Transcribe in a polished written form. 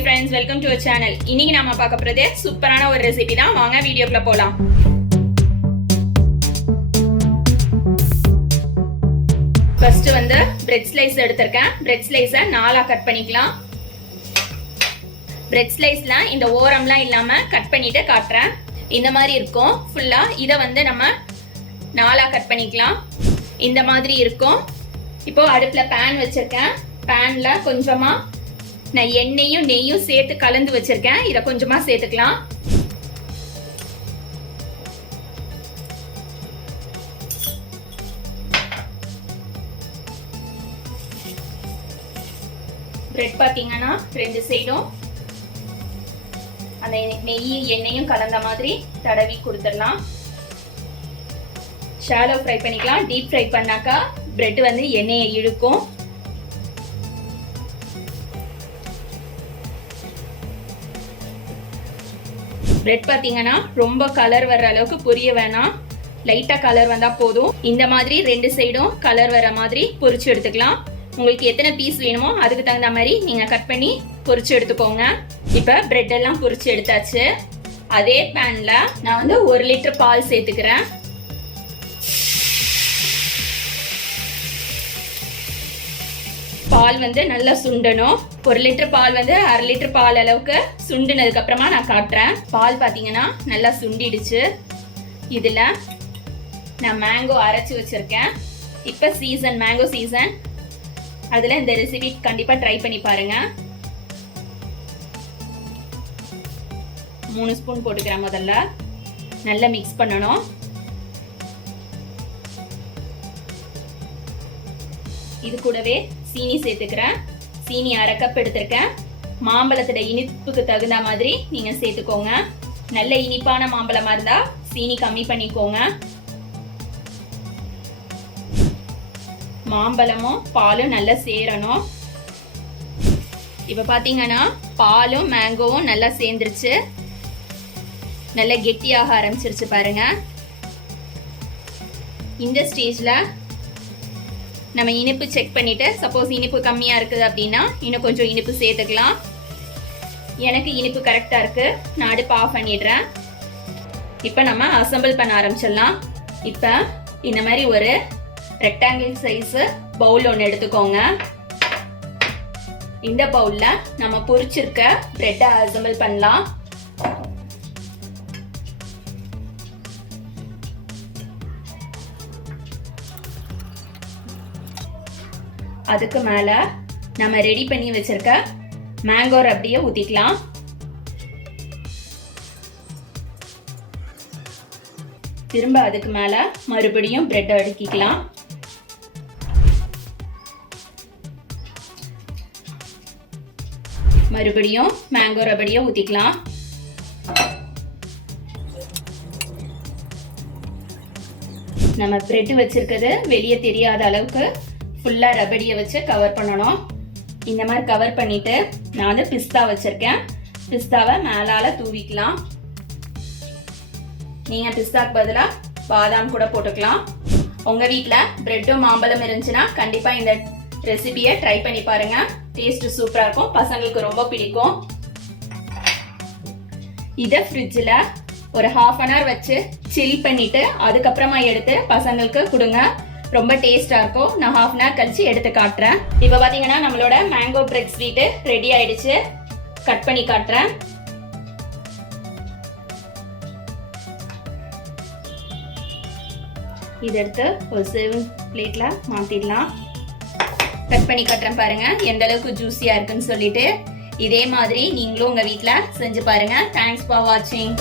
Hi friends, welcome to our channel. இன்னைக்கு நாம பார்க்க போறது சூப்பரான ஒரு ரெசிபி தான். வாங்க வீடியோக்குள்ள போலாம். ஃபர்ஸ்ட் வந்து பிரெட் ஸ்லைஸ் எடுத்திருக்கேன். பிரெட் ஸ்லைஸை 4ஆ கட் பண்ணிக்கலாம். பிரெட் ஸ்லைஸ்ல இந்த ஓரம்லாம் இல்லாம கட் பண்ணிட்டு காட்டுறேன். இந்த மாதிரி இருக்கும் ஃபுல்லா. இதை வந்து நம்ம 4ஆ கட் பண்ணிக்கலாம். இந்த மாதிரி இருக்கும். இப்போ அடுப்புல பேன் வச்சிருக்கேன். பேன்ல கொஞ்சமா நான் எண்ணெயும் நெய்யும் சேர்த்து கலந்து வச்சிருக்கேன். இதை கொஞ்சமா சேர்த்துக்கலாம். பிரெட் பாத்தீங்கன்னா 2 சைடும் அந்த நெய் எண்ணெயும் கலந்த மாதிரி தடவி கொடுத்துடலாம். ஷாலோ ஃப்ரை பண்ணிக்கலாம். டீப் ஃப்ரை பண்ணாக்கா பிரெட் வந்து எண்ணெயை இழுக்கும். பிரெட் பாத்தீங்கன்னா ரொம்ப கலர் வர்ற அளவுக்கு பொரிய வேணாம். லைட்டா கலர் வந்தா போதும். இந்த மாதிரி 2 சைடும் கலர் வர மாதிரி பொரிச்சு எடுத்துக்கலாம். உங்களுக்கு எத்தனை பீஸ் வேணுமோ அதுக்கு தகுந்த மாதிரி நீங்க கட் பண்ணி பொரிச்சு எடுத்துக்கோங்க. இப்ப பிரெட் எல்லாம் பொரிச்சு எடுத்தாச்சு. அதே பேன்ல நான் வந்து 1 லிட்டர் பால் சேர்த்துக்கிறேன். பால் வந்து நல்லா சுண்டணும். 1 லிட்டர் பால் வந்து 1/2 லிட்டர் பால் அளவுக்கு சுண்டினதுக்கு அப்புறமா நான் காட்டுறேன். பால் பாத்தீங்கன்னா நல்லா சுண்டிடுச்சு. இதுல நான் மேங்கோ அரைச்சு வச்சிருக்கேன். இப்ப சீசன், மேங்கோ சீசன். அதுல இந்த ரெசிபி கண்டிப்பா ட்ரை பண்ணி பாருங்க. 3 ஸ்பூன் போட்டுக்கிறேன். முதல்ல நல்லா மிக்ஸ் பண்ணணும். இது கூடவே சீனி சேர்த்துக்கிறேன். சீனி 1/2 கப் எடுத்திருக்கேன். மாம்பழத்தோட இனிப்புக்கு தகுந்த மாதிரி நீங்க சேர்த்துக்கோங்க. நல்ல இனிப்பான மாம்பழமா இருந்தா சீனி கம்மி பண்ணிக்கோங்க. மாம்பழமும் பாலும் நல்லா சேரணும். இப்ப பாத்தீங்கன்னா பாலும் மேங்கோவும் நல்லா சேர்ந்துருச்சு. நல்லா கெட்டியாக ஆரம்பிச்சிருச்சு பாருங்க. இந்த ஸ்டேஜ்ல நம்ம இனிப்பு செக் பண்ணிட்டு, சப்போஸ் இனிப்பு கம்மியா இருக்குது அப்படின்னா இன்னும் கொஞ்சம் இனிப்பு சேர்த்துக்கலாம். எனக்கு இனிப்பு கரெக்டா இருக்கு. நான் அடுப்பு ஆஃப் பண்ணிடுறேன். இப்ப நம்ம அசம்பிள் பண்ண ஆரம்பிச்சிடலாம். இப்ப இந்த மாதிரி ஒரு ரெக்டாங்கிள் சைஸ் பவுல் ஒன்று எடுத்துக்கோங்க. இந்த பவுல்ல நம்ம பொரிச்சிருக்க பிரெட்டை அசம்பிள் பண்ணலாம். அதுக்கு மேல நம்ம ரெடி பண்ணி வச்சிருக்க மேங்கோ அப்படியே ஊத்திக்கலாம். திரும்ப அதுக்கு மேல மறுபடியும் பிரெட் அடுக்கிக்கலாம். மறுபடியும் மேங்கோ அப்படியே ஊத்திக்கலாம். நம்ம பிரெட் வச்சிருக்கிறது வெளியே தெரியாத அளவுக்கு ஃபுல்லா ரபடியை வச்சு கவர் பண்ணணும். இந்த மாதிரி கவர் பண்ணிட்டு நான் வந்து பிஸ்தா வச்சிருக்கேன். பிஸ்தாவை மேலால தூவிக்கலாம். நீங்க பிஸ்தாக்கு பதிலா பாதாம் கூட போட்டுக்கலாம். உங்க வீட்ல பிரெட்டும் மாம்பழம் இருந்துச்சுன்னா கண்டிப்பா இந்த ரெசிபியை ட்ரை பண்ணி பாருங்க. டேஸ்ட் சூப்பரா இருக்கும். பசங்களுக்கு ரொம்ப பிடிக்கும். இதை ஃப்ரிட்ஜில் ஒரு 1/2 hour வச்சு சில் பண்ணிட்டு அதுக்கப்புறமா எடுத்து பசங்களுக்கு கொடுங்க. ரொம்ப டேஸ்டா இருக்கும். நான் 1/2 hour கழிச்சு எடுத்து காட்டுறேன். இப்ப பாத்தீங்கன்னா நம்மளோட மேங்கோ பிரெட் ஸ்வீட் ரெடி ஆயிடுச்சு. கட் பண்ணி காட்டுறேன். இதை எடுத்து ஒரு சர்விங் பிளேட்ல மாத்திடலாம். கட் பண்ணி காட்டுறேன் பாருங்க எந்த அளவுக்கு ஜூசியா இருக்குன்னு சொல்லிட்டு. இதே மாதிரி நீங்களும் உங்க வீட்ல செஞ்சு பாருங்க. தேங்க்ஸ் ஃபார் வாட்சிங்.